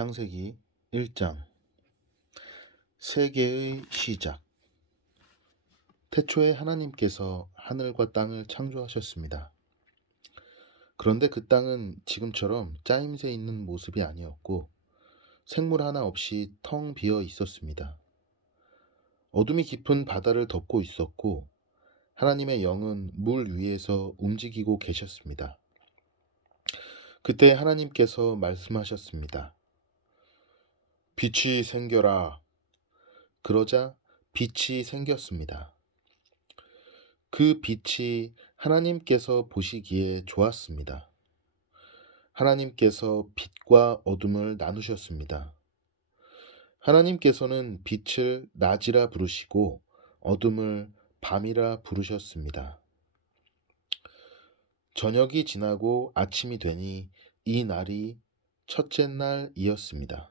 창세기 1장 세계의 시작. 태초에 하나님께서 하늘과 땅을 창조하셨습니다. 그런데 그 땅은 지금처럼 짜임새 있는 모습이 아니었고 생물 하나 없이 텅 비어 있었습니다. 어둠이 깊은 바다를 덮고 있었고 하나님의 영은 물 위에서 움직이고 계셨습니다. 그때 하나님께서 말씀하셨습니다. 빛이 생겨라. 그러자 빛이 생겼습니다. 그 빛이 하나님께서 보시기에 좋았습니다. 하나님께서 빛과 어둠을 나누셨습니다. 하나님께서는 빛을 낮이라 부르시고 어둠을 밤이라 부르셨습니다. 저녁이 지나고 아침이 되니 이 날이 첫째 날이었습니다.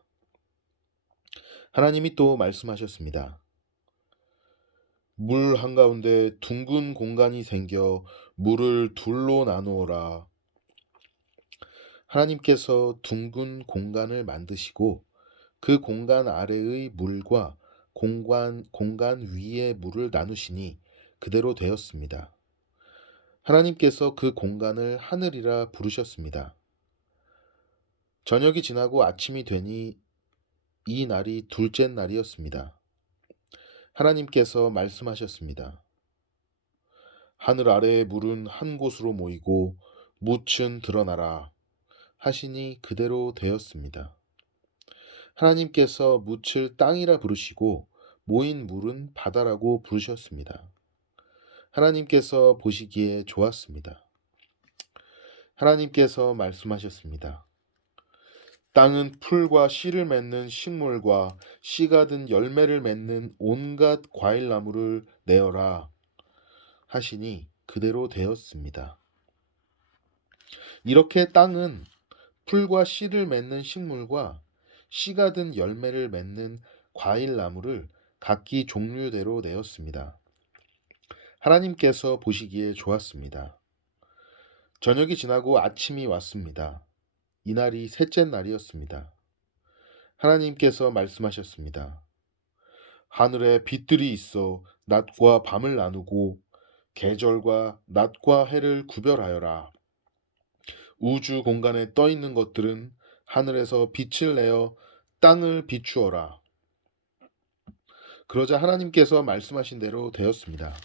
하나님이 또 말씀하셨습니다. 물 한가운데 둥근 공간이 생겨 물을 둘로 나누어라. 하나님께서 둥근 공간을 만드시고 그 공간 아래의 물과 공간 위의 물을 나누시니 그대로 되었습니다. 하나님께서 그 공간을 하늘이라 부르셨습니다. 저녁이 지나고 아침이 되니 이 날이 둘째 날이었습니다. 하나님께서 말씀하셨습니다. 하늘 아래의 물은 한 곳으로 모이고 묻은 드러나라 하시니 그대로 되었습니다. 하나님께서 묻을 땅이라 부르시고 모인 물은 바다라고 부르셨습니다. 하나님께서 보시기에 좋았습니다. 하나님께서 말씀하셨습니다. 땅은 풀과 씨를 맺는 식물과 씨가 든 열매를 맺는 온갖 과일나무를 내어라 하시니 그대로 되었습니다. 이렇게 땅은 풀과 씨를 맺는 식물과 씨가 든 열매를 맺는 과일나무를 각기 종류대로 내었습니다. 하나님께서 보시기에 좋았습니다. 저녁이 지나고 아침이 왔습니다. 이날이 셋째 날이었습니다. 하나님께서 말씀하셨습니다. 하늘에 빛들이 있어 낮과 밤을 나누고 계절과 낮과 해를 구별하여라. 우주 공간에 떠 있는 것들은 하늘에서 빛을 내어 땅을 비추어라. 그러자 하나님께서 말씀하신 대로 되었습니다.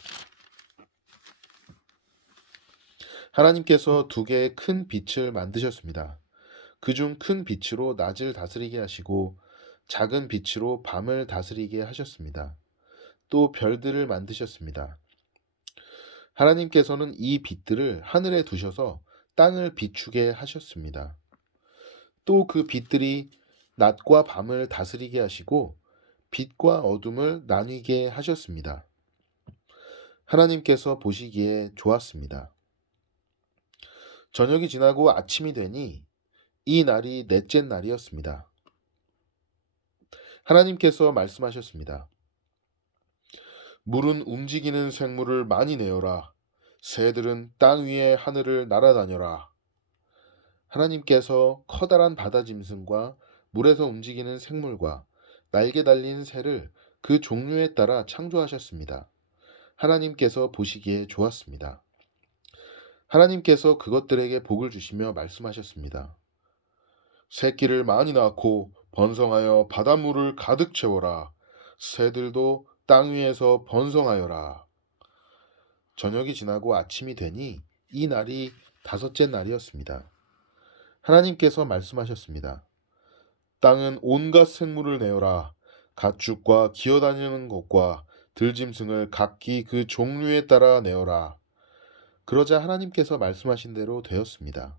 하나님께서 두 개의 큰 빛을 만드셨습니다. 그중 큰 빛으로 낮을 다스리게 하시고 작은 빛으로 밤을 다스리게 하셨습니다. 또 별들을 만드셨습니다. 하나님께서는 이 빛들을 하늘에 두셔서 땅을 비추게 하셨습니다. 또 그 빛들이 낮과 밤을 다스리게 하시고 빛과 어둠을 나뉘게 하셨습니다. 하나님께서 보시기에 좋았습니다. 저녁이 지나고 아침이 되니 이 날이 넷째 날이었습니다. 하나님께서 말씀하셨습니다. 물은 움직이는 생물을 많이 내어라. 새들은 땅 위의 하늘을 날아다녀라. 하나님께서 커다란 바다 짐승과 물에서 움직이는 생물과 날개 달린 새를 그 종류에 따라 창조하셨습니다. 하나님께서 보시기에 좋았습니다. 하나님께서 그것들에게 복을 주시며 말씀하셨습니다. 새끼를 많이 낳고 번성하여 바닷물을 가득 채워라. 새들도 땅 위에서 번성하여라. 저녁이 지나고 아침이 되니 이 날이 다섯째 날이었습니다. 하나님께서 말씀하셨습니다. 땅은 온갖 생물을 내어라. 가축과 기어다니는 것과 들짐승을 각기 그 종류에 따라 내어라. 그러자 하나님께서 말씀하신 대로 되었습니다.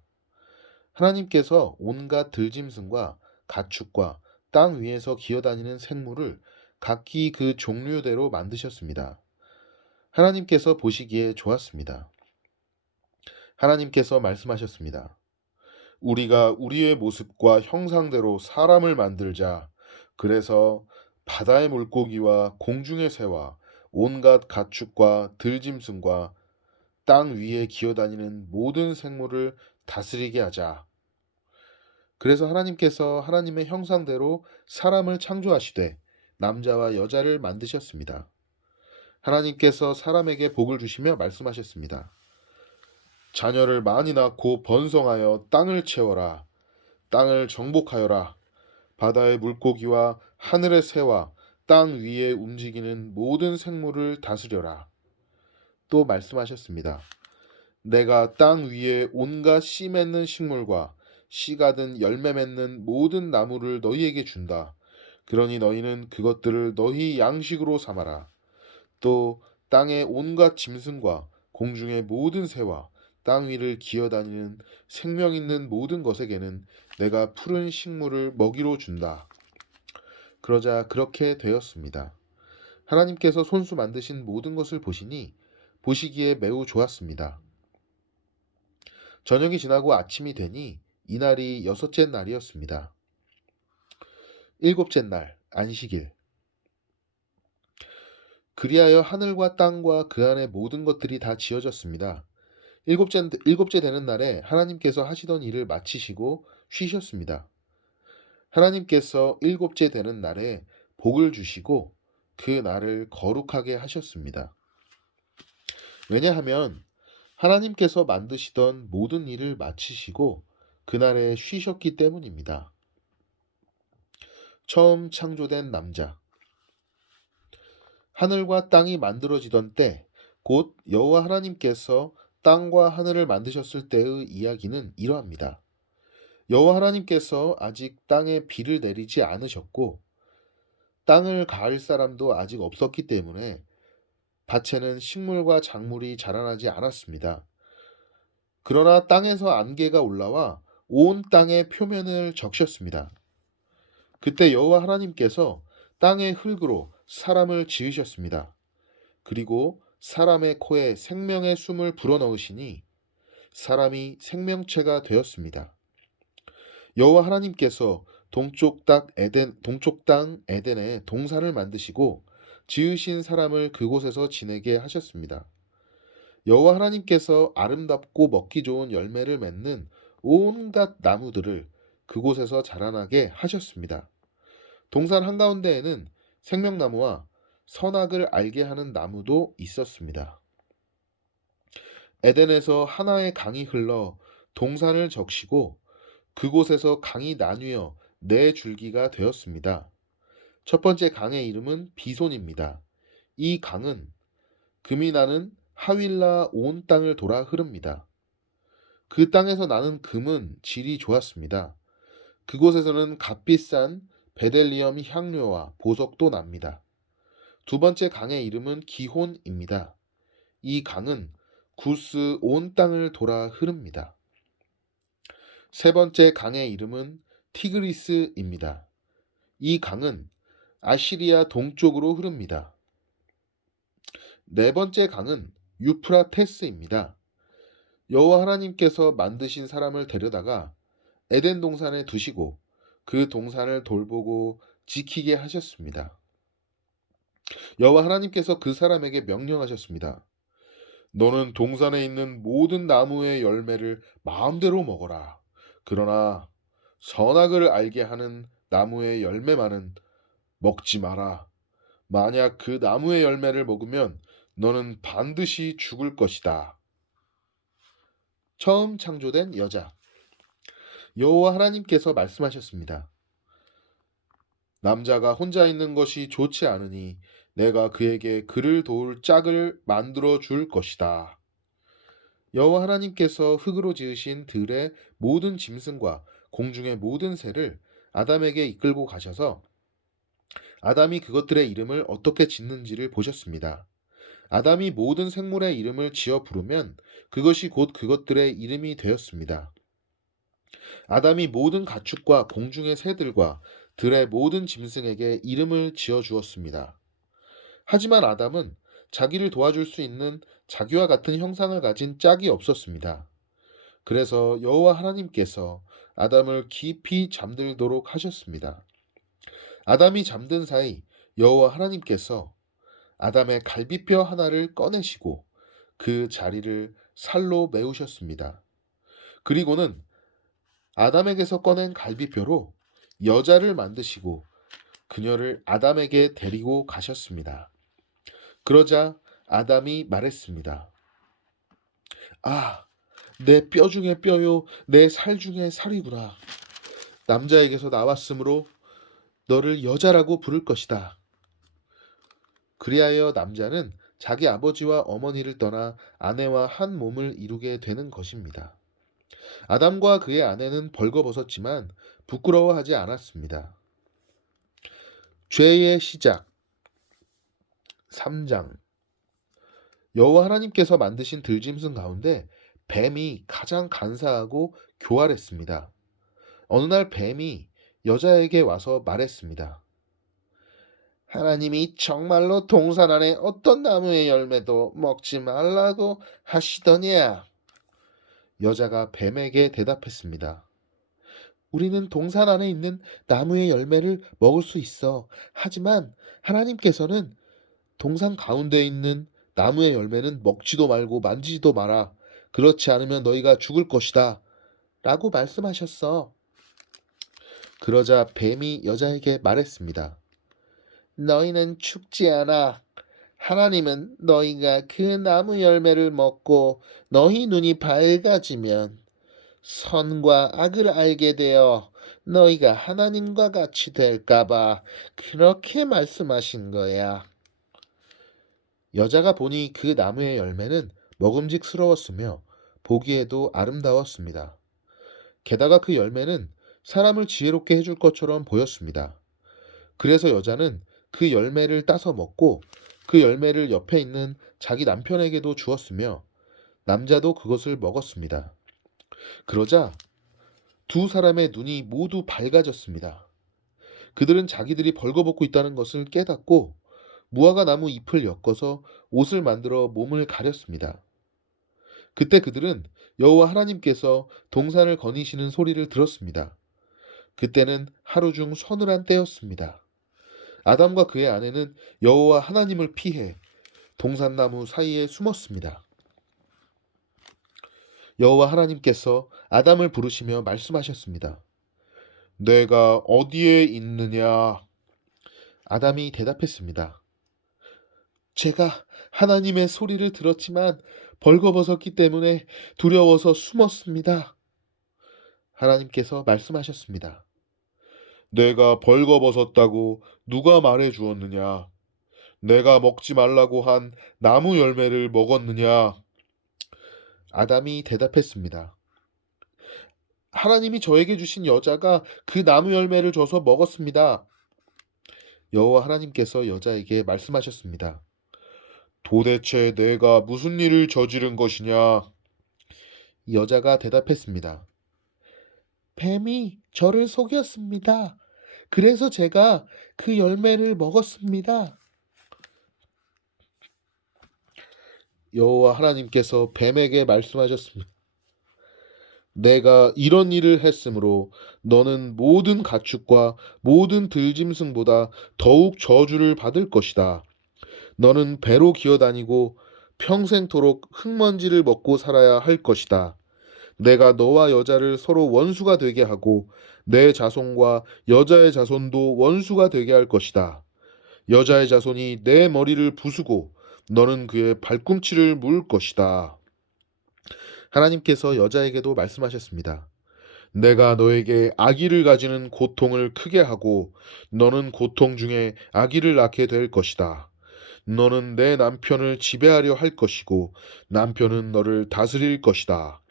하나님께서 온갖 들짐승과 가축과 땅 위에서 기어다니는 생물을 각기 그 종류대로 만드셨습니다. 하나님께서 보시기에 좋았습니다. 하나님께서 말씀하셨습니다. 우리가 우리의 모습과 형상대로 사람을 만들자. 그래서 바다의 물고기와 공중의 새와 온갖 가축과 들짐승과 땅 위에 기어다니는 모든 생물을 다스리게 하자. 그래서 하나님께서 하나님의 형상대로 사람을 창조하시되 남자와 여자를 만드셨습니다. 하나님께서 사람에게 복을 주시며 말씀하셨습니다. 자녀를 많이 낳고 번성하여 땅을 채워라. 땅을 정복하여라. 바다의 물고기와 하늘의 새와 땅 위에 움직이는 모든 생물을 다스려라. 또 말씀하셨습니다. 내가 땅 위에 온갖 씨 맺는 식물과 씨가 든 열매 맺는 모든 나무를 너희에게 준다. 그러니 너희는 그것들을 너희 양식으로 삼아라. 또 땅의 온갖 짐승과 공중의 모든 새와 땅 위를 기어다니는 생명 있는 모든 것에게는 내가 푸른 식물을 먹이로 준다. 그러자 그렇게 되었습니다. 하나님께서 손수 만드신 모든 것을 보시니 보시기에 매우 좋았습니다. 저녁이 지나고 아침이 되니 이날이 여섯째 날이었습니다. 일곱째 날 안식일. 그리하여 하늘과 땅과 그 안의 모든 것들이 다 지어졌습니다. 일곱째 되는 날에 하나님께서 하시던 일을 마치시고 쉬셨습니다. 하나님께서 일곱째 되는 날에 복을 주시고 그 날을 거룩하게 하셨습니다. 왜냐하면 하나님께서 만드시던 모든 일을 마치시고 그날에 쉬셨기 때문입니다. 처음 창조된 남자. 하늘과 땅이 만들어지던 때, 곧 여호와 하나님께서 땅과 하늘을 만드셨을 때의 이야기는 이러합니다. 여호와 하나님께서 아직 땅에 비를 내리지 않으셨고 땅을 가을 사람도 아직 없었기 때문에 밭에는 식물과 작물이 자라나지 않았습니다. 그러나 땅에서 안개가 올라와 온 땅의 표면을 적셨습니다. 그때 여호와 하나님께서 땅의 흙으로 사람을 지으셨습니다. 그리고 사람의 코에 생명의 숨을 불어넣으시니 사람이 생명체가 되었습니다. 여호와 하나님께서 동쪽 땅 에덴에 동산을 만드시고 지으신 사람을 그곳에서 지내게 하셨습니다. 여호와 하나님께서 아름답고 먹기 좋은 열매를 맺는 온갖 나무들을 그곳에서 자라나게 하셨습니다. 동산 한가운데에는 생명나무와 선악을 알게 하는 나무도 있었습니다. 에덴에서 하나의 강이 흘러 동산을 적시고 그곳에서 강이 나뉘어 네 줄기가 되었습니다. 첫 번째 강의 이름은 비손입니다. 이 강은 금이 나는 하윌라 온 땅을 돌아 흐릅니다. 그 땅에서 나는 금은 질이 좋았습니다. 그곳에서는 값비싼 베델리엄 향료와 보석도 납니다. 두 번째 강의 이름은 기혼입니다. 이 강은 구스 온 땅을 돌아 흐릅니다. 세 번째 강의 이름은 티그리스입니다. 이 강은 아시리아 동쪽으로 흐릅니다. 네 번째 강은 유프라테스입니다. 여호와 하나님께서 만드신 사람을 데려다가 에덴 동산에 두시고 그 동산을 돌보고 지키게 하셨습니다. 여호와 하나님께서 그 사람에게 명령하셨습니다. 너는 동산에 있는 모든 나무의 열매를 마음대로 먹어라. 그러나 선악을 알게 하는 나무의 열매만은 먹지 마라. 만약 그 나무의 열매를 먹으면 너는 반드시 죽을 것이다. 처음 창조된 여자. 여호와 하나님께서 말씀하셨습니다. 남자가 혼자 있는 것이 좋지 않으니 내가 그에게 그를 도울 짝을 만들어 줄 것이다. 여호와 하나님께서 흙으로 지으신 들의 모든 짐승과 공중의 모든 새를 아담에게 이끌고 가셔서 아담이 그것들의 이름을 어떻게 짓는지를 보셨습니다. 아담이 모든 생물의 이름을 지어 부르면 그것이 곧 그것들의 이름이 되었습니다. 아담이 모든 가축과 공중의 새들과 들의 모든 짐승에게 이름을 지어 주었습니다. 하지만 아담은 자기를 도와줄 수 있는 자기와 같은 형상을 가진 짝이 없었습니다. 그래서 여호와 하나님께서 아담을 깊이 잠들도록 하셨습니다. 아담이 잠든 사이 여호와 하나님께서 아담의 갈비뼈 하나를 꺼내시고 그 자리를 살로 메우셨습니다. 그리고는 아담에게서 꺼낸 갈비뼈로 여자를 만드시고 그녀를 아담에게 데리고 가셨습니다. 그러자 아담이 말했습니다. 아, 내 뼈 중에 뼈요, 내 살 중에 살이구나. 남자에게서 나왔으므로 너를 여자라고 부를 것이다. 그리하여 남자는 자기 아버지와 어머니를 떠나 아내와 한 몸을 이루게 되는 것입니다. 아담과 그의 아내는 벌거벗었지만 부끄러워하지 않았습니다. 죄의 시작 3장 여호와 하나님께서 만드신 들짐승 가운데 뱀이 가장 간사하고 교활했습니다. 어느 날 뱀이 여자에게 와서 말했습니다. 하나님이 정말로 동산 안에 어떤 나무의 열매도 먹지 말라고 하시더냐? 여자가 뱀에게 대답했습니다. 우리는 동산 안에 있는 나무의 열매를 먹을 수 있어. 하지만 하나님께서는 동산 가운데 있는 나무의 열매는 먹지도 말고 만지지도 마라. 그렇지 않으면 너희가 죽을 것이다. 라고 말씀하셨어. 그러자 뱀이 여자에게 말했습니다. 너희는 죽지 않아. 하나님은 너희가 그 나무 열매를 먹고 너희 눈이 밝아지면 선과 악을 알게 되어 너희가 하나님과 같이 될까봐 그렇게 말씀하신 거야. 여자가 보니 그 나무의 열매는 먹음직스러웠으며 보기에도 아름다웠습니다. 게다가 그 열매는 사람을 지혜롭게 해줄 것처럼 보였습니다. 그래서 여자는 그 열매를 따서 먹고 그 열매를 옆에 있는 자기 남편에게도 주었으며 남자도 그것을 먹었습니다. 그러자 두 사람의 눈이 모두 밝아졌습니다. 그들은 자기들이 벌거벗고 있다는 것을 깨닫고 무화과 나무 잎을 엮어서 옷을 만들어 몸을 가렸습니다. 그때 그들은 여호와 하나님께서 동산을 거니시는 소리를 들었습니다. 그때는 하루 중 서늘한 때였습니다. 아담과 그의 아내는 여호와 하나님을 피해 동산나무 사이에 숨었습니다. 여호와 하나님께서 아담을 부르시며 말씀하셨습니다. 내가 어디에 있느냐? 아담이 대답했습니다. 제가 하나님의 소리를 들었지만 벌거벗었기 때문에 두려워서 숨었습니다. 하나님께서 말씀하셨습니다. 내가 벌거벗었다고 누가 말해 주었느냐? 내가 먹지 말라고 한 나무 열매를 먹었느냐? 아담이 대답했습니다. 하나님이 저에게 주신 여자가 그 나무 열매를 줘서 먹었습니다. 여호와 하나님께서 여자에게 말씀하셨습니다. 도대체 내가 무슨 일을 저지른 것이냐? 여자가 대답했습니다. 뱀이 저를 속였습니다. 그래서 제가 그 열매를 먹었습니다. 여호와 하나님께서 뱀에게 말씀하셨습니다. 내가 이런 일을 했으므로 너는 모든 가축과 모든 들짐승보다 더욱 저주를 받을 것이다. 너는 배로 기어다니고 평생토록 흙먼지를 먹고 살아야 할 것이다. 내가 너와 여자를 서로 원수가 되게 하고 내 자손과 여자의 자손도 원수가 되게 할 것이다. 여자의 자손이 내 머리를 부수고 너는 그의 발꿈치를 물 것이다. 하나님께서 여자에게도 말씀하셨습니다. 내가 너에게 아기를 가지는 고통을 크게 하고 너는 고통 중에 아기를 낳게 될 것이다. 너는 내 남편을 지배하려 할 것이고 남편은 너를 다스릴 것이다.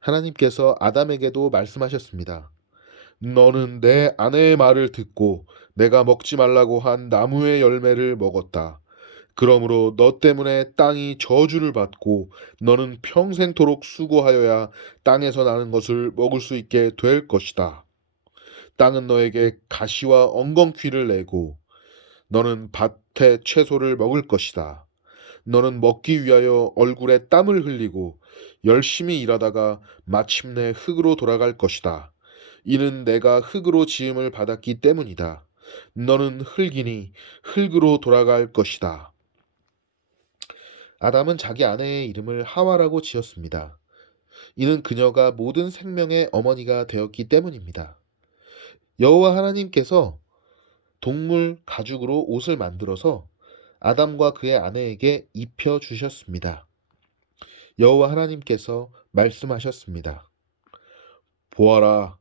하나님께서 아담에게도 말씀하셨습니다. 너는 내 아내의 말을 듣고 내가 먹지 말라고 한 나무의 열매를 먹었다. 그러므로 너 때문에 땅이 저주를 받고 너는 평생토록 수고하여야 땅에서 나는 것을 먹을 수 있게 될 것이다. 땅은 너에게 가시와 엉겅퀴를 내고 너는 밭의 채소를 먹을 것이다. 너는 먹기 위하여 얼굴에 땀을 흘리고 열심히 일하다가 마침내 흙으로 돌아갈 것이다. 이는 내가 흙으로 지음을 받았기 때문이다. 너는 흙이니 흙으로 돌아갈 것이다. 아담은 자기 아내의 이름을 하와라고 지었습니다. 이는 그녀가 모든 생명의 어머니가 되었기 때문입니다. 여호와 하나님께서 동물 가죽으로 옷을 만들어서 아담과 그의 아내에게 입혀 주셨습니다. 여호와 하나님께서 말씀하셨습니다. 보아라,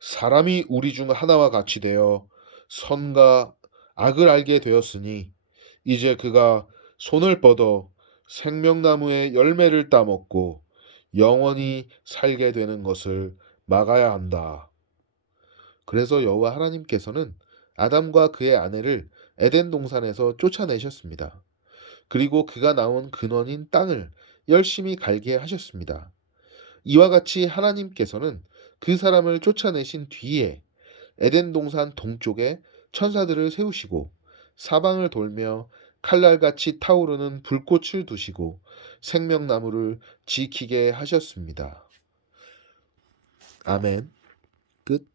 사람이 우리 중 하나와 같이 되어 선과 악을 알게 되었으니 이제 그가 손을 뻗어 생명나무의 열매를 따먹고 영원히 살게 되는 것을 막아야 한다. 그래서 여호와 하나님께서는 아담과 그의 아내를 에덴 동산에서 쫓아내셨습니다. 그리고 그가 나온 근원인 땅을 열심히 갈게 하셨습니다. 이와 같이 하나님께서는 그 사람을 쫓아내신 뒤에 에덴 동산 동쪽에 천사들을 세우시고 사방을 돌며 칼날같이 타오르는 불꽃을 두시고 생명나무를 지키게 하셨습니다. 아멘. 끝.